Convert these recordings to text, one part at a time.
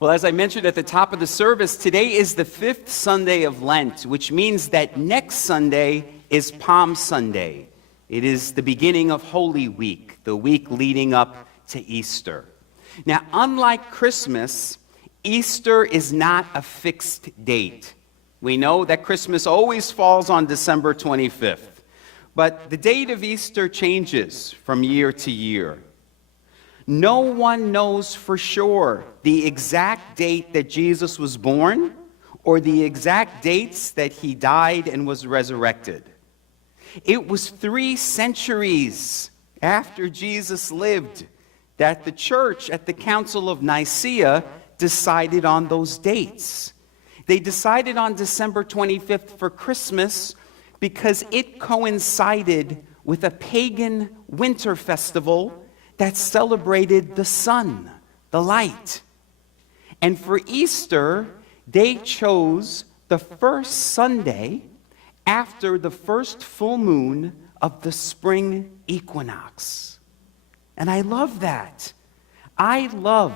Well, as I mentioned at the top of the service, today is the 5th Sunday of Lent, which means that next Sunday is Palm Sunday. It is the beginning of Holy Week, the week leading up to Easter. Now, unlike Christmas, Easter is not a fixed date. We know that Christmas always falls on December 25th, but the date of Easter changes from year to year. No one knows for sure the exact date that Jesus was born or the exact dates that he died and was resurrected. It was 3 centuries after Jesus lived that the church at the Council of Nicaea decided on those dates. They decided on December 25th for Christmas because it coincided with a pagan winter festival that celebrated the sun, the light. And for Easter, they chose the first Sunday after the first full moon of the spring equinox. And I love that. I love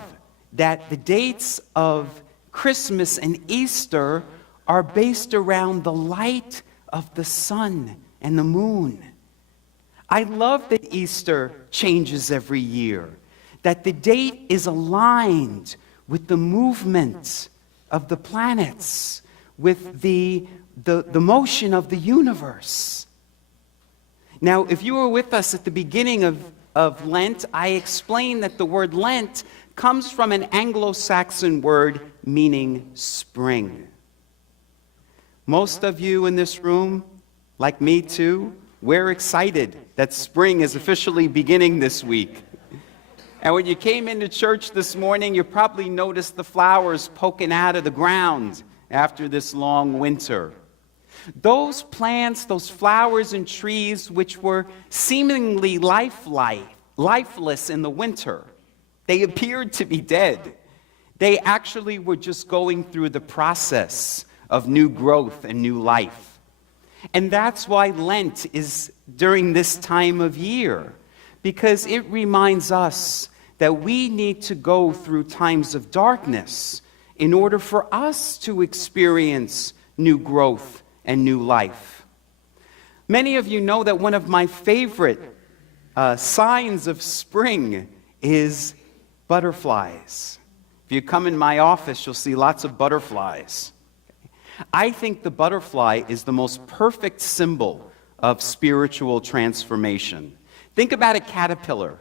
that the dates of Christmas and Easter are based around the light of the sun and the moon. I love that Easter changes every year, that the date is aligned with the movement of the planets, with the motion of the universe. Now, if you were with us at the beginning of Lent, I explained that the word Lent comes from an Anglo-Saxon word meaning spring. Most of you in this room, like me too, we're excited that spring is officially beginning this week. And when you came into church this morning, you probably noticed the flowers poking out of the ground after this long winter. Those plants, those flowers and trees, which were seemingly lifeless in the winter, they appeared to be dead. They actually were just going through the process of new growth and new life. And that's why Lent is during this time of year, because it reminds us that we need to go through times of darkness in order for us to experience new growth and new life. Many of you know that one of my favorite signs of spring is butterflies. If you come in my office, you'll see lots of butterflies. I think the butterfly is the most perfect symbol of spiritual transformation. Think about a caterpillar.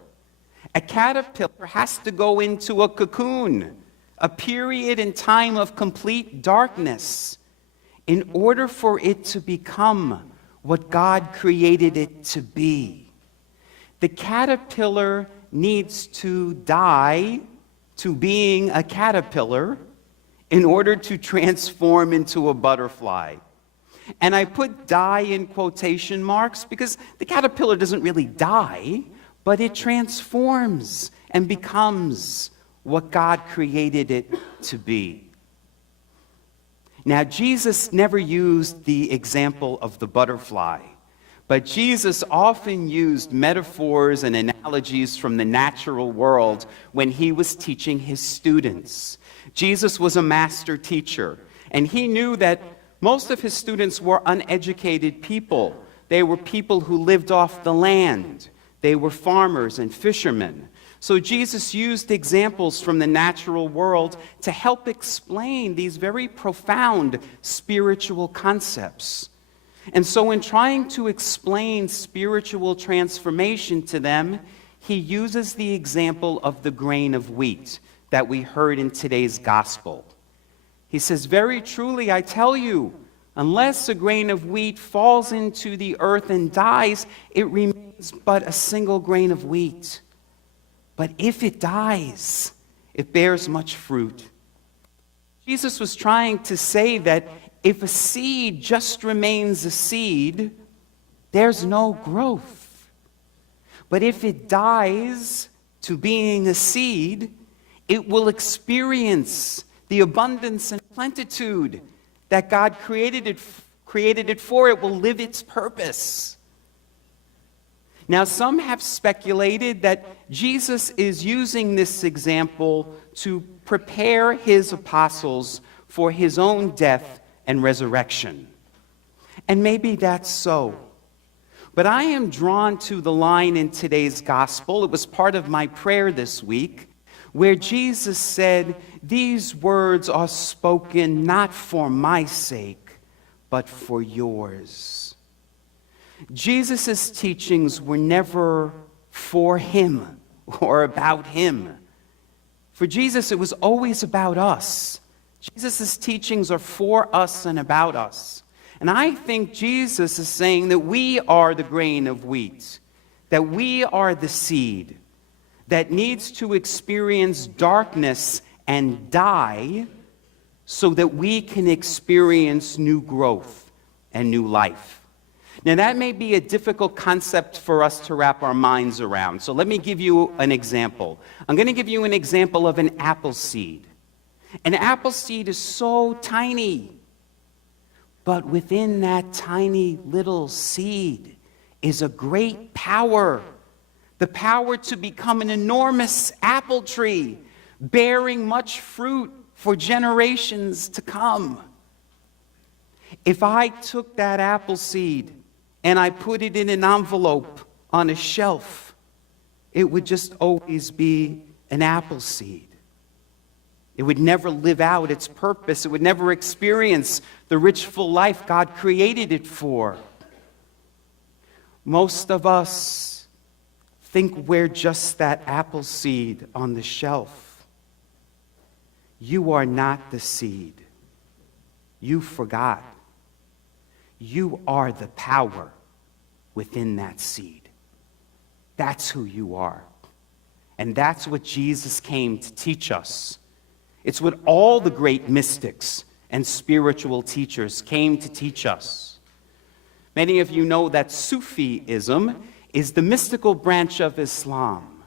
A caterpillar has to go into a cocoon, a period in time of complete darkness, in order for it to become what God created it to be. The caterpillar needs to die to being a caterpillar in order to transform into a butterfly. And I put die in quotation marks because the caterpillar doesn't really die, but it transforms and becomes what God created it to be. Now, Jesus never used the example of the butterfly, but Jesus often used metaphors and analogies from the natural world when he was teaching his students. Jesus was a master teacher, and he knew that most of his students were uneducated people. They were people who lived off the land. They were farmers and fishermen. So Jesus used examples from the natural world to help explain these very profound spiritual concepts. And so in trying to explain spiritual transformation to them, he uses the example of the grain of wheat that we heard in today's gospel. He says, "Very truly I tell you, unless a grain of wheat falls into the earth and dies, it remains but a single grain of wheat. But if it dies, it bears much fruit." Jesus was trying to say that if a seed just remains a seed, there's no growth. But if it dies to being a seed, it will experience the abundance and plenitude that God created it for. It will live its purpose. Now, some have speculated that Jesus is using this example to prepare his apostles for his own death and resurrection. And maybe that's so. But I am drawn to the line in today's gospel. It was part of my prayer this week, where Jesus said, "These words are spoken not for my sake, but for yours." Jesus' teachings were never for him or about him. For Jesus, it was always about us. Jesus' teachings are for us and about us. And I think Jesus is saying that we are the grain of wheat, that we are the seed that needs to experience darkness and die so that we can experience new growth and new life. Now, that may be a difficult concept for us to wrap our minds around. So let me give you an example. I'm going to give you an example of an apple seed. An apple seed is so tiny, but within that tiny little seed is a great power. The power to become an enormous apple tree, bearing much fruit for generations to come. If I took that apple seed and I put it in an envelope on a shelf, it would just always be an apple seed. It would never live out its purpose. It would never experience the rich, full life God created it for. Most of us think we're just that apple seed on the shelf. You are not the seed. You forgot. You are the power within that seed. That's who you are. And that's what Jesus came to teach us. It's what all the great mystics and spiritual teachers came to teach us. Many of you know that Sufism is the mystical branch of Islam.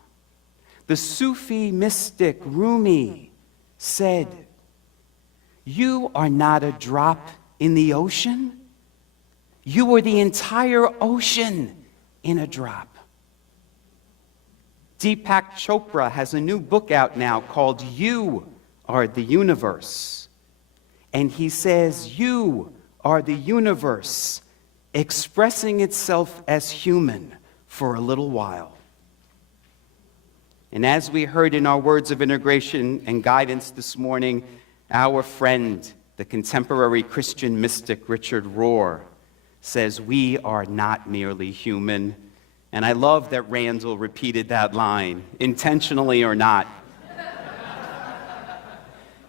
The Sufi mystic Rumi said, "You are not a drop in the ocean. You are the entire ocean in a drop." Deepak Chopra has a new book out now called You Are the Universe. And he says, you are the universe expressing itself as human for a little while. And as we heard in our words of integration and guidance this morning, our friend, the contemporary Christian mystic Richard Rohr, says we are not merely human. And I love that Randall repeated that line, intentionally or not.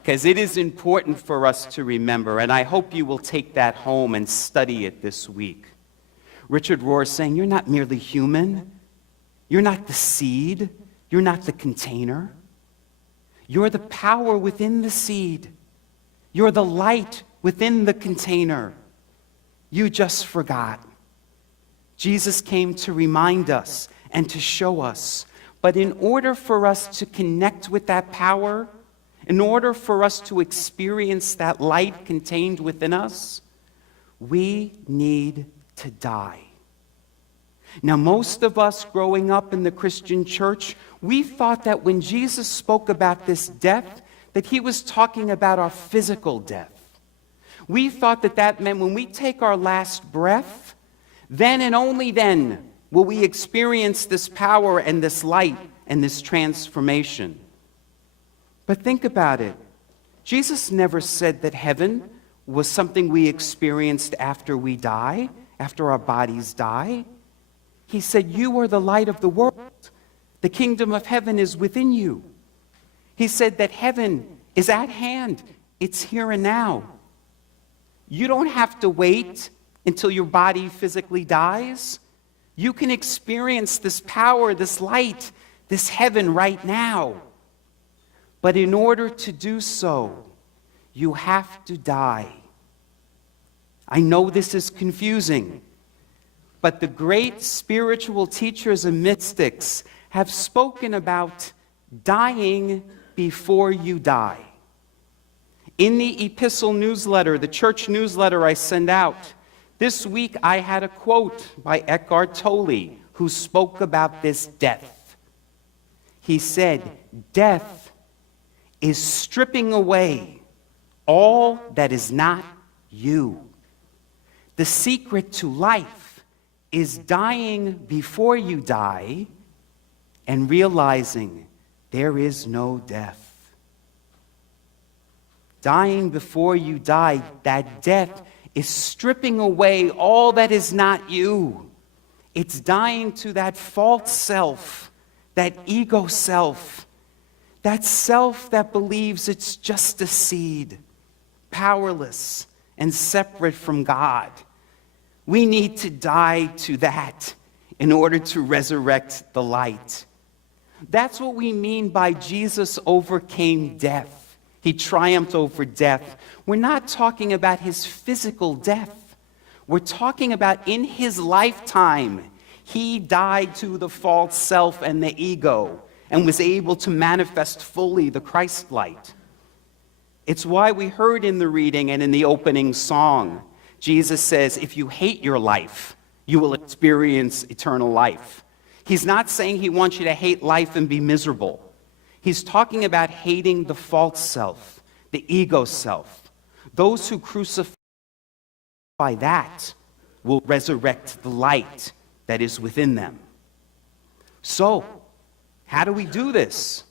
Because it is important for us to remember, and I hope you will take that home and study it this week. Richard Rohr is saying, you're not merely human. You're not the seed. You're not the container. You're the power within the seed. You're the light within the container. You just forgot. Jesus came to remind us and to show us. But in order for us to connect with that power, in order for us to experience that light contained within us, we need to die. Now, most of us growing up in the Christian church, we thought that when Jesus spoke about this death, that he was talking about our physical death. We thought that that meant when we take our last breath, then and only then will we experience this power and this light and this transformation. But think about it. Jesus never said that heaven was something we experienced after we die, after our bodies die. He said, you are the light of the world. The kingdom of heaven is within you. He said that heaven is at hand. It's here and now. You don't have to wait until your body physically dies. You can experience this power, this light, this heaven right now. But in order to do so, you have to die. I know this is confusing, but the great spiritual teachers and mystics have spoken about dying before you die. In the epistle newsletter, the church newsletter I send out, this week I had a quote by Eckhart Tolle, who spoke about this death. He said, death is stripping away all that is not you. The secret to life is dying before you die and realizing there is no death. Dying before you die, that death is stripping away all that is not you. It's dying to that false self, that ego self, that self that believes it's just a seed, powerless and separate from God. We need to die to that in order to resurrect the light. That's what we mean by Jesus overcame death. He triumphed over death. We're not talking about his physical death. We're talking about in his lifetime, he died to the false self and the ego and was able to manifest fully the Christ light. It's why we heard in the reading and in the opening song, Jesus says, if you hate your life, you will experience eternal life. He's not saying he wants you to hate life and be miserable. He's talking about hating the false self, the ego self. Those who crucify that will resurrect the light that is within them. So, how do we do this?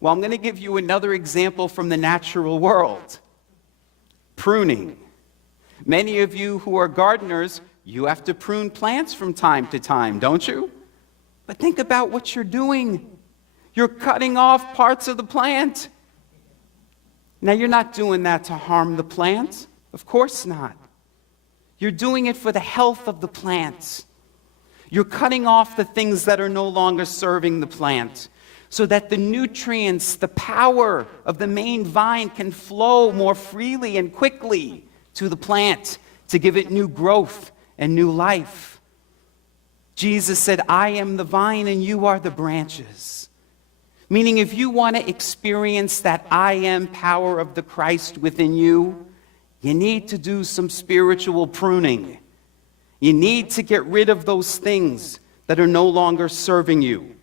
Well, I'm going to give you another example from the natural world. Pruning. Many of you who are gardeners, you have to prune plants from time to time, don't you? But think about what you're doing. You're cutting off parts of the plant. Now, you're not doing that to harm the plant. Of course not. You're doing it for the health of the plant. You're cutting off the things that are no longer serving the plant so that the nutrients, the power of the main vine can flow more freely and quickly to the plant to give it new growth and new life. Jesus said, I am the vine and you are the branches. Meaning if you want to experience that I am power of the Christ within you, you need to do some spiritual pruning. You need to get rid of those things that are no longer serving you.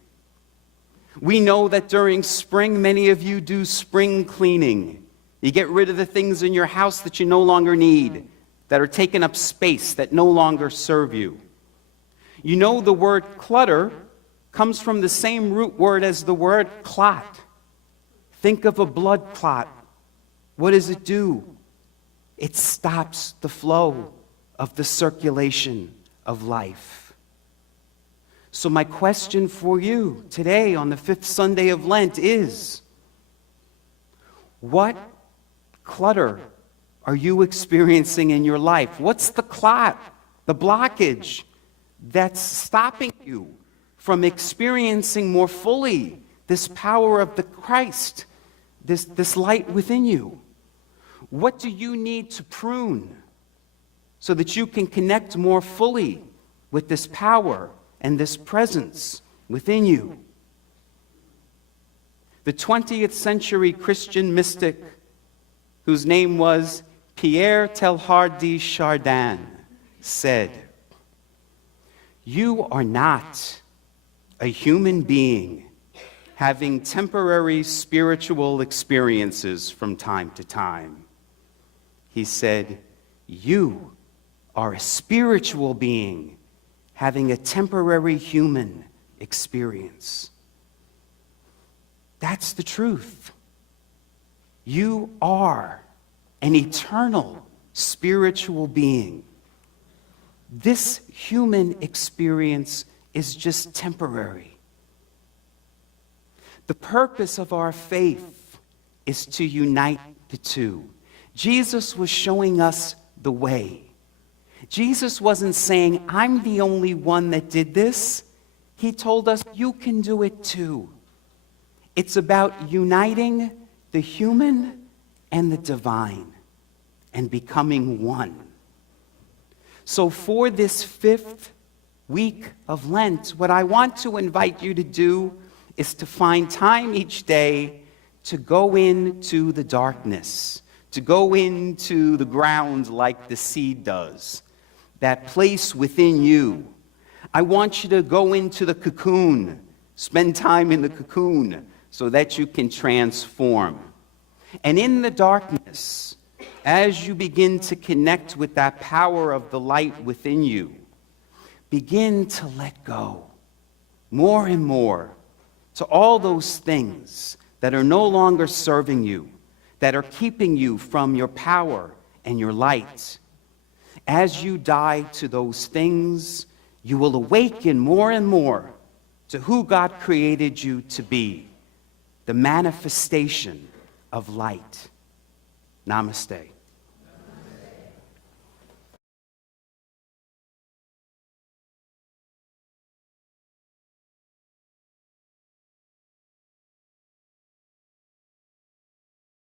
We know that during spring, many of you do spring cleaning. You get rid of the things in your house that you no longer need, that are taking up space, that no longer serve you. You know the word clutter comes from the same root word as the word clot. Think of a blood clot. What does it do? It stops the flow of the circulation of life. So my question for you today on the 5th Sunday of Lent is, what clutter are you experiencing in your life? What's the clot, the blockage that's stopping you from experiencing more fully this power of the Christ, this light within you? What do you need to prune so that you can connect more fully with this power and this presence within you? The 20th century Christian mystic, whose name was Pierre Teilhard de Chardin, said, "You are not a human being having temporary spiritual experiences from time to time." He said, "You are a spiritual being having a temporary human experience." That's the truth. You are an eternal spiritual being. This human experience is just temporary. The purpose of our faith is to unite the two. Jesus was showing us the way. Jesus wasn't saying, I'm the only one that did this. He told us, you can do it too. It's about uniting the human and the divine and becoming one. So for this 5th week of Lent, what I want to invite you to do is to find time each day to go into the darkness, to go into the ground like the seed does, that place within you. I want you to go into the cocoon, spend time in the cocoon so that you can transform. And in the darkness, as you begin to connect with that power of the light within you, begin to let go more and more to all those things that are no longer serving you, that are keeping you from your power and your light. As you die to those things, you will awaken more and more to who God created you to be, the manifestation of light. Namaste.